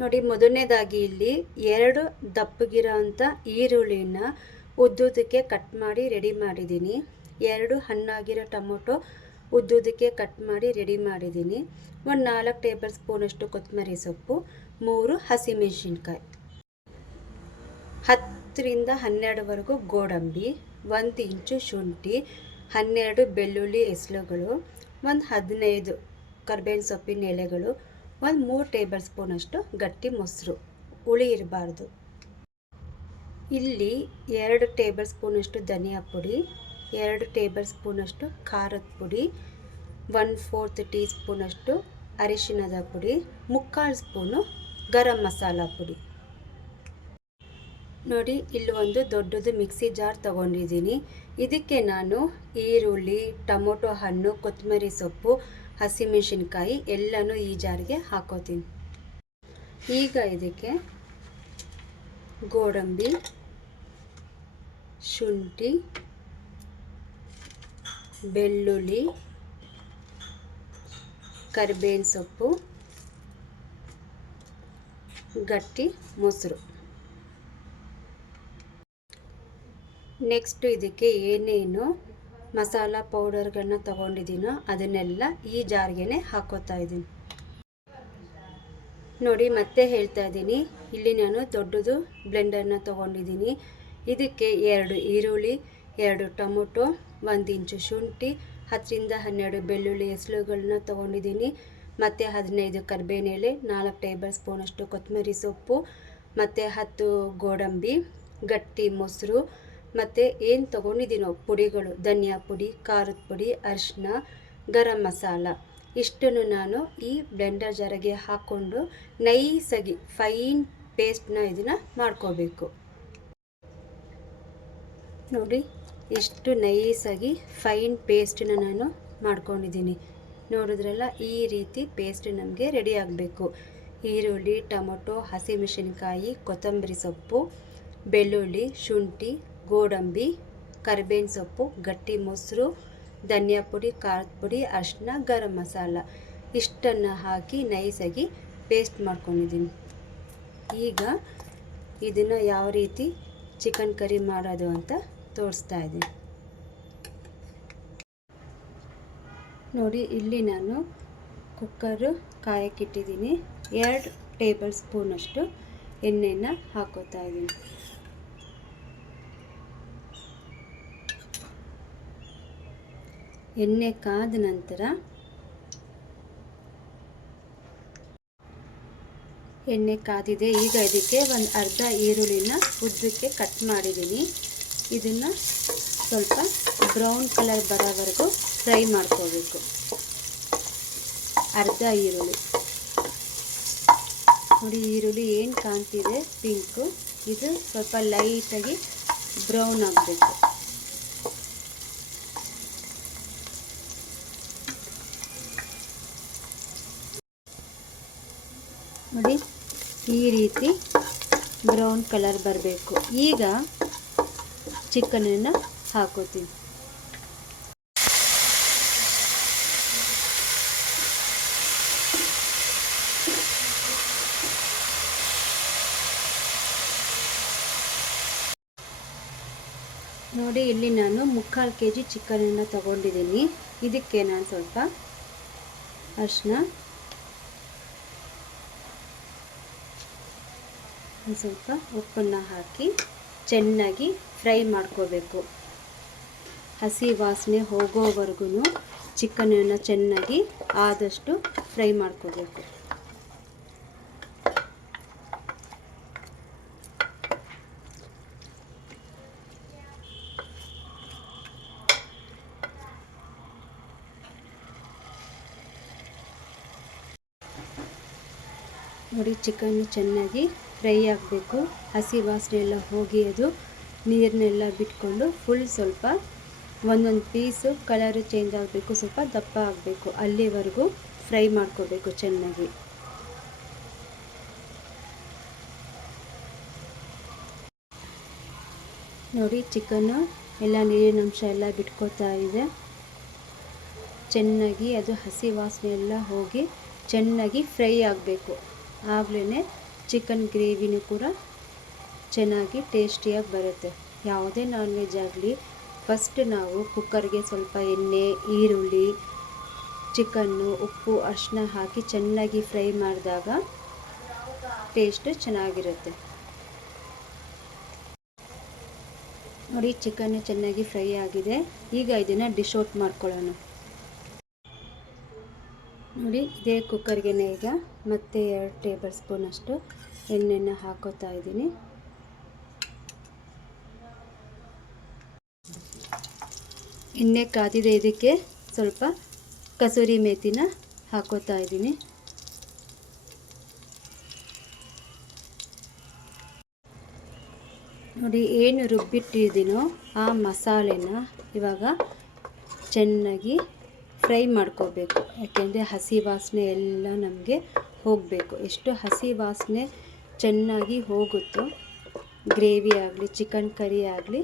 ನೋಡಿ, ಮೊದಲನೇದಾಗಿ ಇಲ್ಲಿ 2 ದಪ್ಪಗಿರೋ ಅಂಥ ಈರುಳ್ಳಿನ ಉದ್ದುದಕ್ಕೆ ಕಟ್ ಮಾಡಿ ರೆಡಿ ಮಾಡಿದ್ದೀನಿ. 2 ಹಣ್ಣಾಗಿರೋ ಟೊಮೊಟೊ ಉದ್ದುದಕ್ಕೆ ಕಟ್ ಮಾಡಿ ರೆಡಿ ಮಾಡಿದ್ದೀನಿ. ಒಂದು 4 ಟೇಬಲ್ ಸ್ಪೂನಷ್ಟು ಕೊತ್ತಂಬರಿ ಸೊಪ್ಪು, 3 ಹಸಿಮೆಣಸಿನ್ಕಾಯಿ, 10ರಿಂದ 12ವರೆಗೂ ಗೋಡಂಬಿ, 1 ಇಂಚು ಶುಂಠಿ, 12 ಬೆಳ್ಳುಳ್ಳಿ ಎಸಳುಗಳು, ಒಂದು 15 ಕರ್ಬೇವಿನ ಸೊಪ್ಪಿನ ಎಲೆಗಳು, ಒಂದು 3 ಟೇಬಲ್ ಸ್ಪೂನಷ್ಟು ಗಟ್ಟಿ ಮೊಸರು, ಹುಳಿ ಇರಬಾರ್ದು. ಇಲ್ಲಿ 2 ಟೇಬಲ್ ಸ್ಪೂನಷ್ಟು ಧನಿಯಾ ಪುಡಿ, 2 ಟೇಬಲ್ ಸ್ಪೂನಷ್ಟು ಖಾರದ ಪುಡಿ, 1/4 ಟೀ ಸ್ಪೂನಷ್ಟು ಅರಿಶಿಣದ ಪುಡಿ, 3/4 ಸ್ಪೂನು ಗರಂ ಮಸಾಲ ಪುಡಿ. ನೋಡಿ, ಇಲ್ಲಿ ಒಂದು ದೊಡ್ಡದು ಮಿಕ್ಸಿ ಜಾರ್ ತೊಗೊಂಡಿದ್ದೀನಿ. ಇದಕ್ಕೆ ನಾನು ಈರುಳ್ಳಿ, ಟೊಮೊಟೊ ಹಣ್ಣು, ಕೊತ್ತಂಬರಿ ಸೊಪ್ಪು, ಹಸಿಮೆಣಸಿನ್ಕಾಯಿ ಎಲ್ಲನೂ ಈ ಜಾರಿಗೆ ಹಾಕೋತೀನಿ. ಈಗ ಇದಕ್ಕೆ ಗೋಡಂಬಿ, ಶುಂಠಿ, ಬೆಳ್ಳುಳ್ಳಿ, ಕರಿಬೇವಿನ ಸೊಪ್ಪು, ಗಟ್ಟಿ ಮೊಸರು, ನೆಕ್ಸ್ಟ್ ಇದಕ್ಕೆ ಏನೇನು ಮಸಾಲ ಪೌಡರ್ಗಳನ್ನ ತೊಗೊಂಡಿದ್ದೀನೋ ಅದನ್ನೆಲ್ಲ ಈ ಜಾರ್ಗೆ ಹಾಕೋತಾ ಇದ್ದೀನಿ. ನೋಡಿ, ಮತ್ತೆ ಹೇಳ್ತಾ ಇದ್ದೀನಿ, ಇಲ್ಲಿ ನಾನು ದೊಡ್ಡದು ಬ್ಲೆಂಡರ್ನ ತೊಗೊಂಡಿದ್ದೀನಿ. ಇದಕ್ಕೆ 2 ಈರುಳ್ಳಿ, 2 ಟೊಮೊಟೊ, 1 ಇಂಚು ಶುಂಠಿ, 10ರಿಂದ 12 ಬೆಳ್ಳುಳ್ಳಿ ಎಸಳುಗಳನ್ನ ತೊಗೊಂಡಿದ್ದೀನಿ. ಮತ್ತು 15 ಕರಿಬೇವಿನ ಎಲೆ, 4 ಟೇಬಲ್ ಸ್ಪೂನಷ್ಟು ಕೊತ್ತಂಬರಿ ಸೊಪ್ಪು, ಮತ್ತು 10 ಗೋಡಂಬಿ, ಗಟ್ಟಿ ಮೊಸರು, ಮತ್ತು ಏನು ತೊಗೊಂಡಿದ್ದೀನೋ ಪುಡಿಗಳು, ಧನಿಯಾ ಪುಡಿ, ಖಾರದ ಪುಡಿ, ಅರಿಶಿನ, ಗರಂ ಮಸಾಲ, ಇಷ್ಟನ್ನು ನಾನು ಈ ಬ್ಲೆಂಡರ್ ಜಾರಿಗೆ ಹಾಕ್ಕೊಂಡು ನೈಸಾಗಿ ಫೈನ್ ಪೇಸ್ಟ್ನ ಇದನ್ನು ಮಾಡ್ಕೋಬೇಕು. ನೋಡಿ, ಎಷ್ಟು ನೈಸಾಗಿ ಫೈನ್ ಪೇಸ್ಟನ್ನ ನಾನು ಮಾಡ್ಕೊಂಡಿದ್ದೀನಿ. ನೋಡಿದ್ರಲ್ಲ, ಈ ರೀತಿ ಪೇಸ್ಟ್ ನಮಗೆ ರೆಡಿ ಆಗಬೇಕು. ಈರುಳ್ಳಿ, ಟೊಮೊಟೊ, ಹಸಿಮೆಣಸಿನ್ಕಾಯಿ, ಕೊತ್ತಂಬರಿ ಸೊಪ್ಪು, ಬೆಳ್ಳುಳ್ಳಿ, ಶುಂಠಿ, ಗೋಡಂಬಿ, ಕರಿಬೇವಿನ ಸೊಪ್ಪು, ಗಟ್ಟಿ ಮೊಸರು, ಧನಿಯಾ ಪುಡಿ, ಖಾರದ ಪುಡಿ, ಅರಿಶಿನ, ಗರಂ ಮಸಾಲ ಇಷ್ಟನ್ನು ಹಾಕಿ ನೈಸಾಗಿ ಪೇಸ್ಟ್ ಮಾಡ್ಕೊಂಡಿದ್ದೀನಿ. ಈಗ ಇದನ್ನು ಯಾವ ರೀತಿ ಚಿಕನ್ ಕರಿ ಮಾಡೋದು ಅಂತ ತೋರಿಸ್ತಾ ಇದ್ದೀನಿ. ನೋಡಿ, ಇಲ್ಲಿ ನಾನು ಕುಕ್ಕರು ಕಾಯಕ್ಕಿಟ್ಟಿದ್ದೀನಿ. 2 ಟೇಬಲ್ ಸ್ಪೂನಷ್ಟು ಎಣ್ಣೆನ ಹಾಕೋತಾ ಇದ್ದೀನಿ. ಎಣ್ಣೆ ಕಾದ ನಂತರ ಎಣ್ಣೆ ಕಾದಿದೆ. ಈಗ ಇದಕ್ಕೆ ಒಂದು ಅರ್ಧ ಈರುಳ್ಳಿನ ಉದ್ದಕ್ಕೆ ಕಟ್ ಮಾಡಿದ್ದೀನಿ. ಇದನ್ನು ಸ್ವಲ್ಪ ಬ್ರೌನ್ ಕಲರ್ ಬರೋವರೆಗೂ ಫ್ರೈ ಮಾಡ್ಕೋಬೇಕು. ಅರ್ಧ ಈರುಳ್ಳಿ ನೋಡಿ, ಈರುಳ್ಳಿ ಏನು ಕಾಣ್ತಿದೆ ಪಿಂಕು, ಇದು ಸ್ವಲ್ಪ ಲೈಟಾಗಿ ಬ್ರೌನ್ ಆಗಬೇಕು. ನೋಡಿ, ಈ ರೀತಿ ಬ್ರೌನ್ ಕಲರ್ ಬರಬೇಕು. ಈಗ ಚಿಕನನ್ನು ಹಾಕೋತೀನಿ. ನೋಡಿ, ಇಲ್ಲಿ ನಾನು 3/4 kg ಚಿಕನನ್ನು ತಗೊಂಡಿದ್ದೀನಿ. ಇದಕ್ಕೆ ನಾನು ಸ್ವಲ್ಪ ಅರಿಶಿನ, ಸ್ವಲ್ಪ ಉಪ್ಪನ್ನು ಹಾಕಿ ಚೆನ್ನಾಗಿ ಫ್ರೈ ಮಾಡ್ಕೋಬೇಕು. ಹಸಿ ವಾಸನೆ ಹೋಗೋವರೆಗೂ ಚಿಕನನ್ನು ಚೆನ್ನಾಗಿ ಆದಷ್ಟು ಫ್ರೈ ಮಾಡ್ಕೋಬೇಕು. ನೋಡಿ, ಚಿಕನ್ ಚೆನ್ನಾಗಿ ಫ್ರೈ ಆಗಬೇಕು. ಹಸಿ ವಾಸನೆ ಎಲ್ಲ ಹೋಗಿ ಅದು ನೀರನ್ನೆಲ್ಲ ಬಿಟ್ಕೊಂಡು ಫುಲ್ ಸ್ವಲ್ಪ ಒಂದೊಂದು ಪೀಸು ಕಲರು ಚೇಂಜ್ ಆಗಬೇಕು, ಸ್ವಲ್ಪ ದಪ್ಪ ಆಗಬೇಕು, ಅಲ್ಲಿವರೆಗೂ ಫ್ರೈ ಮಾಡ್ಕೋಬೇಕು ಚೆನ್ನಾಗಿ. ನೋಡಿ, ಚಿಕನ್ನು ಎಲ್ಲ ನೀರಿನ ಅಂಶ ಎಲ್ಲ ಬಿಟ್ಕೋತಾ ಇದೆ. ಚೆನ್ನಾಗಿ ಅದು ಹಸಿ ವಾಸನೆ ಎಲ್ಲ ಹೋಗಿ ಚೆನ್ನಾಗಿ ಫ್ರೈ ಆಗಬೇಕು. ಆಗಲೇ ಚಿಕನ್ ಗ್ರೇವಿನೂ ಕೂಡ ಚೆನ್ನಾಗಿ ಟೇಸ್ಟಿಯಾಗಿ ಬರುತ್ತೆ. ಯಾವುದೇ ನಾನ್ ವೆಜ್ ಆಗಲಿ ಫಸ್ಟ್ ನಾವು ಕುಕ್ಕರ್ಗೆ ಸ್ವಲ್ಪ ಎಣ್ಣೆ, ಈರುಳ್ಳಿ, ಚಿಕನ್ನು, ಉಪ್ಪು, ಅರಿಶಿನ ಹಾಕಿ ಚೆನ್ನಾಗಿ ಫ್ರೈ ಮಾಡಿದಾಗ ಟೇಸ್ಟ್ ಚೆನ್ನಾಗಿರುತ್ತೆ. ನೋಡಿ, ಚಿಕನ್ ಚೆನ್ನಾಗಿ ಫ್ರೈ ಆಗಿದೆ. ಈಗ ಇದನ್ನು ಡಿಶ್ ಔಟ್ ಮಾಡ್ಕೊಳ್ಳೋಣ. ನೋಡಿ, ಇದೇ ಕುಕ್ಕರ್ಗೆ ಈಗ ಮತ್ತೆ 2 ಟೇಬಲ್ ಸ್ಪೂನ್ ಅಷ್ಟು ಎಣ್ಣೆನ ಹಾಕೋತಾ ಇದ್ದೀನಿ. ಎಣ್ಣೆ ಕಾದಿದೆ, ಇದಕ್ಕೆ ಸ್ವಲ್ಪ ಕಸೂರಿ ಮೇಥಿನ ಹಾಕೋತಾ ಇದ್ದೀನಿ. ನೋಡಿ, ಏನು ರುಬ್ಬಿಟ್ಟಿದ್ದೀನೋ ಆ ಮಸಾಲೆನ ಇವಾಗ ಚೆನ್ನಾಗಿ ಫ್ರೈ ಮಾಡ್ಕೋಬೇಕು. ಯಾಕೆಂದರೆ ಹಸಿ ವಾಸನೆ ಎಲ್ಲ ನಮಗೆ ಹೋಗಬೇಕು. ಎಷ್ಟು ಹಸಿ ವಾಸನೆ ಚೆನ್ನಾಗಿ ಹೋಗುತ್ತೋ ಗ್ರೇವಿ ಆಗಲಿ ಚಿಕನ್ ಕರಿ ಆಗಲಿ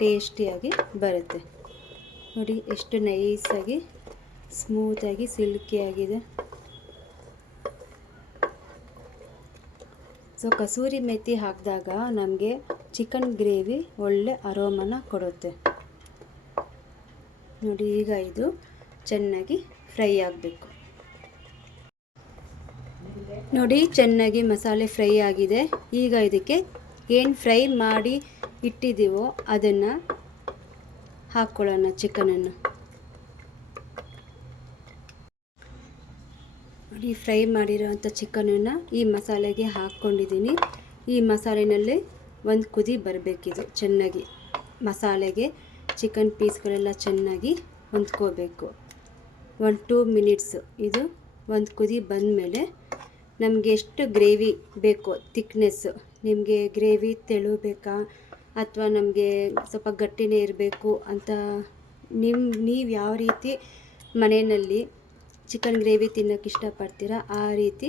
ಟೇಸ್ಟಿಯಾಗಿ ಬರುತ್ತೆ. ನೋಡಿ, ಎಷ್ಟು ನೈಸಾಗಿ ಸ್ಮೂತಾಗಿ ಸಿಲ್ಕಿಯಾಗಿದೆ. ಸೊ ಕಸೂರಿ ಮೆಥಿ ಹಾಕಿದಾಗ ನಮಗೆ ಚಿಕನ್ ಗ್ರೇವಿ ಒಳ್ಳೆ ಅರೋಮನ ಕೊಡುತ್ತೆ. ನೋಡಿ, ಈಗ ಇದು ಚೆನ್ನಾಗಿ ಫ್ರೈ ಆಗಬೇಕು. ನೋಡಿ, ಚೆನ್ನಾಗಿ ಮಸಾಲೆ ಫ್ರೈ ಆಗಿದೆ. ಈಗ ಇದಕ್ಕೆ ಏನು ಫ್ರೈ ಮಾಡಿ ಇಟ್ಟಿದ್ದೀವೋ ಅದನ್ನು ಹಾಕ್ಕೊಳ್ಳೋಣ. ಚಿಕನನ್ನು ನೋಡಿ, ಫ್ರೈ ಮಾಡಿರೋವಂಥ ಚಿಕನನ್ನು ಈ ಮಸಾಲೆಗೆ ಹಾಕ್ಕೊಂಡಿದ್ದೀನಿ. ಈ ಮಸಾಲೆನಲ್ಲೇ ಒಂದು ಕುದಿ ಬರಬೇಕಿದು. ಚೆನ್ನಾಗಿ ಮಸಾಲೆಗೆ ಚಿಕನ್ ಪೀಸ್ಗಳೆಲ್ಲ ಚೆನ್ನಾಗಿ ಹೊಂದ್ಕೋಬೇಕು. 1-2 ಮಿನಿಟ್ಸು ಇದು ಒಂದು ಕುದಿ ಬಂದಮೇಲೆ ನಮಗೆ ಎಷ್ಟು ಗ್ರೇವಿ ಬೇಕೋ ತಿಕ್ನೆಸ್ಸು, ನಿಮಗೆ ಗ್ರೇವಿ ತೆಳು ಬೇಕಾ ಅಥವಾ ನಮಗೆ ಸ್ವಲ್ಪ ಗಟ್ಟಿನೇ ಇರಬೇಕು ಅಂತ ನೀವು ಯಾವ ರೀತಿ ಮನೆಯಲ್ಲಿ ಚಿಕನ್ ಗ್ರೇವಿ ತಿನ್ನೋಕ್ಕೆ ಇಷ್ಟಪಡ್ತೀರಾ ಆ ರೀತಿ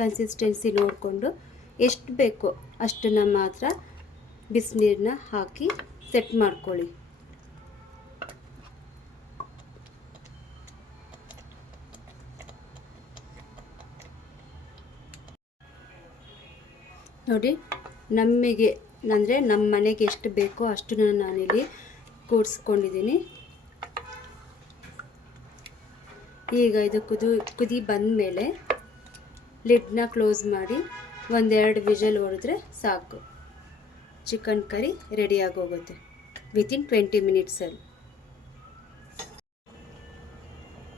ಕನ್ಸಿಸ್ಟೆನ್ಸಿ ನೋಡಿಕೊಂಡು ಎಷ್ಟು ಬೇಕೋ ಅಷ್ಟನ್ನು ಮಾತ್ರ ಬಿಸಿನೀರನ್ನ ಹಾಕಿ ಸೆಟ್ ಮಾಡ್ಕೊಳ್ಳಿ. ನೋಡಿ, ನಮಗೆ ಅಂದರೆ ನಮ್ಮ ಮನೆಗೆ ಎಷ್ಟು ಬೇಕೋ ಅಷ್ಟನ್ನು ನಾನಿಲ್ಲಿ ಕೂಡಿಸ್ಕೊಂಡಿದ್ದೀನಿ. ಈಗ ಇದು ಕುದಿ ಬಂದಮೇಲೆ ಲಿಡ್ನ ಕ್ಲೋಸ್ ಮಾಡಿ 1-2 ವಿಷಲ್ ಹೊಡೆದ್ರೆ ಸಾಕು. ಚಿಕನ್ ಕರಿ ರೆಡಿಯಾಗಿ ಹೋಗುತ್ತೆ ವಿತಿನ್ 20 ಮಿನಿಟ್ಸಲ್ಲಿ.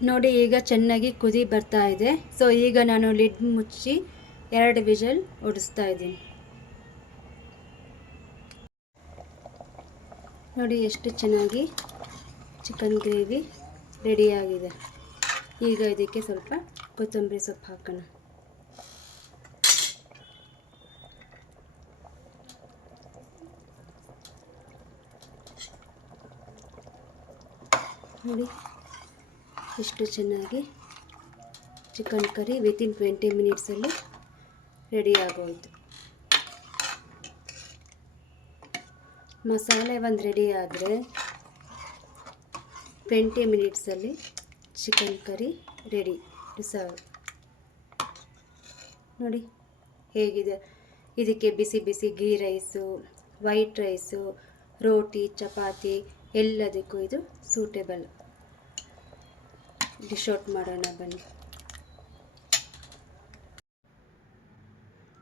ನೋಡಿ, ಈಗ ಚೆನ್ನಾಗಿ ಕುದಿ ಬರ್ತಾ ಇದೆ. ಸೊ ಈಗ ನಾನು ಲಿಡ್ ಮುಚ್ಚಿ 2 ವಿಷಲ್ ಹೊಡಿಸ್ತಾ ಇದ್ದೀನಿ. ನೋಡಿ, ಎಷ್ಟು ಚೆನ್ನಾಗಿ ಚಿಕನ್ ಗ್ರೇವಿ ರೆಡಿಯಾಗಿದೆ. ಈಗ ಇದಕ್ಕೆ ಸ್ವಲ್ಪ ಕೊತ್ತಂಬರಿ ಸೊಪ್ಪು ಹಾಕೋಣ. ನೋಡಿ, ಎಷ್ಟು ಚೆನ್ನಾಗಿ ಚಿಕನ್ ಕರಿ ವಿತಿನ್ 20 ಮಿನಿಟ್ಸಲ್ಲಿ ರೆಡಿ ಆಗೋಯಿತು. ಮಸಾಲೆ ಒಂದು ರೆಡಿ ಆದರೆ 20 ಮಿನಿಟ್ಸಲ್ಲಿ chicken curry ready to serve. ನೋಡಿ ಹೇಗಿದೆ. ಇದಕ್ಕೆ ಬಿಸಿ ಬಿಸಿ ಗೀ ರೈಸು, ವೈಟ್ ರೈಸು, ರೋಟಿ, ಚಪಾತಿ ಎಲ್ಲದಕ್ಕೂ ಇದು ಸೂಟೇಬಲ್. ಡಿಶ್ ಔಟ್ ಮಾಡೋಣ ಬನ್ನಿ.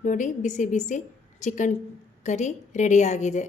ನೋಡಿ, ಬಿಸಿ ಬಿಸಿ ಚಿಕನ್ ಕರಿ ರೆಡಿಯಾಗಿದೆ.